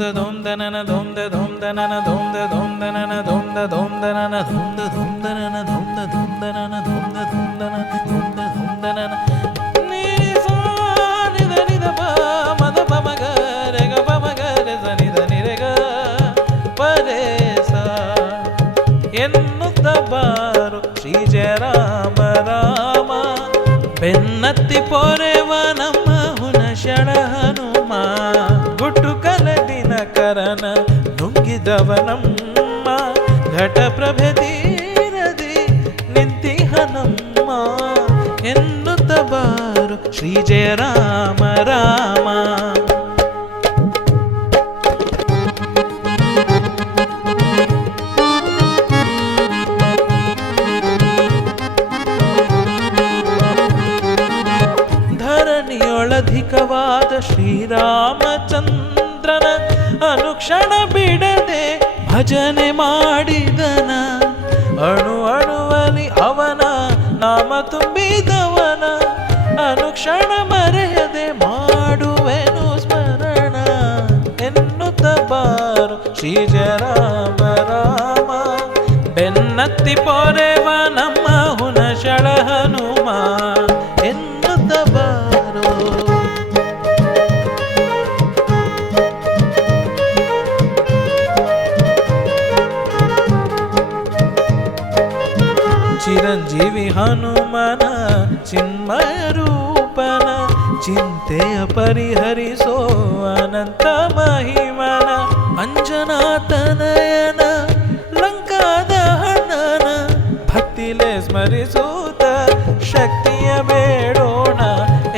the ಧೋಮ್ ದನನ ಧೋಮ್ ದ ಧೋಮ್ ದನನ ಧೋಮ್ ದ ಧೋಮ್ ದನನ ಧೋಮ್ ದ ಧೋಮ್ ದನನ ಧೋಮ್ ದ ಧೋಮ್ ದನನ ಧೋಮ್ ದ ಧೋಮ್ ದನನ ಧೋಮ್ ದ ಧೋಮ್ ದನ ಧೋಮ್ ದ ಧೋಮ್ ದನನ ನೀ ಸಾ ನಿ ದ ನಿ ದ ಪ ಮ ದ ಪ ಮ ಗ ರೆ ಗ ಪ ಮ ಗ ರೆ ಸ ನಿ ದ ನಿ ರೆ ಗ ಪ ರೆ ಸ ಎನ್ನುತ್ತ ಬಾರು ಶ್ರೀ ಜಯ ರಾಮ ರಾಮ ಬೆನ್ನತ್ತಿ ಪೊರೆವ ನಮ್ಮ ಹುನಶಳ ಹನುಮ ಗುಟ್ಟು ಕಲದಿನ ಕರನ ನುಂಗಿದವನಮ್ಮ ಘಟ ಪ್ರಭೆ ತೀರದಿ ನಿಂತಿಹನಮ್ಮ ಎನ್ನುತ್ತ ಬಾರು ಶ್ರೀ ಜಯ ರಾಮ ರಾಮ ಧರಣಿಯೊಳಧಿಕವಾದ ಶ್ರೀರಾಮಚಂದ್ರನ ಅನುಕ್ಷಣ ಬಿಡದೆ ಭಜನೆ ಮಾಡಿದನ ಅಣು ಅಣುವಲಿ ಅವನ ನಾಮ ತುಂಬಿದವನ ಅನುಕ್ಷಣ ಮರೆಯದೆ ಮಾಡುವೆನು ಸ್ಮರಣ ಎನ್ನುತ್ತ ಬಾರು ಶ್ರೀ ಜಯ ರಾಮ ರಾಮ ಬೆನ್ನತ್ತಿ ಪೊರೆವ ನಮ್ಮ ಹುನಶಳ ಹನುಮ ಎನ್ನುತ್ತ ಬಾರು ಚಿರಂಜೀವಿ ಹನುಮನ ಚಿನ್ಮಯ ರೂಪನ ಚಿಂತೆಯ ಪರಿಹರಿಸೋ ಅನಂತ ಮಹಿಮನ ಅಂಜನಾತನಯನ ಲಂಕಾದ ಹಣ್ಣನ ಭಕ್ತಿಲೆ ಸ್ಮರಿಸೂತ ಶಕ್ತಿಯ ಬೇಡೋಣ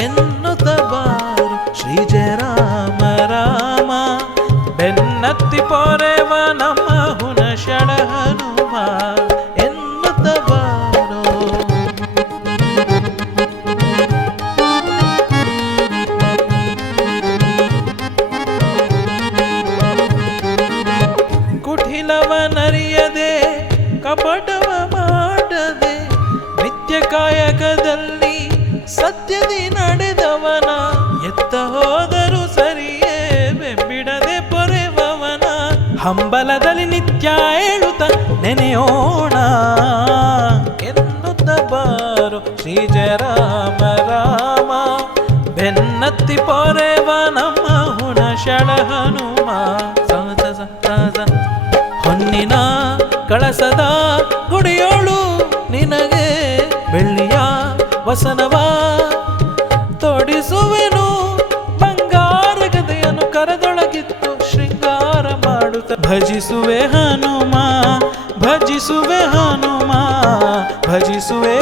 ಎನ್ನುತ್ತ ಬಾರು ಶ್ರೀ ಜಯ ರಾಮ ರಾಮ ಬೆನ್ನತ್ತಿ ಪೊರೆವ ನಮ್ಮ ಹುನಶಳ ಹನುಮ ಎನ್ನುತ್ತ ಬಾರು ಕುಟಿಲವನರಿಯದೆ ಕಪಟವ ಮಾಡದೆ ನಿತ್ಯ ಕಾಯಕದಲ್ಲಿ ಸತ್ಯದಿ ನಡೆದವನ ಎತ್ತ ಹೋದರೂ ಸರಿಯೇ ಬೆಂಬಿಡದೆ ಪೊರೆವವನ ಹಂಬಲದಲ್ಲಿ ನಿತ್ಯ ಏಳುತ್ತ ನೆನೆಯೋಣ ಎನ್ನುತ್ತ ಬಾರು ಶ್ರೀ ಜಯ ರಾಮ ರಾಮ ಬೆನ್ನತ್ತಿ ಪೊರೆವ ನಮ್ಮ ಹುನಶಳ ಹನುಮ ಹೊನ್ನಿನ ಕಳಸದ ಗುಡಿಯೋಳು ನಿನಗೆ ಬೆಳ್ಳಿಯ ವಸನವ ತೊಡಿಸುವೆನು ಬಂಗಾರ ಗದೆಯನ್ನು ಕರದೊಳಗಿತ್ತು ಶೃಂಗಾರ ಮಾಡುತ್ತ ಭಜಿಸುವೆ ಹನುಮ ಭಜಿಸುವೆ ಹನುಮ ಭಜಿಸುವೆ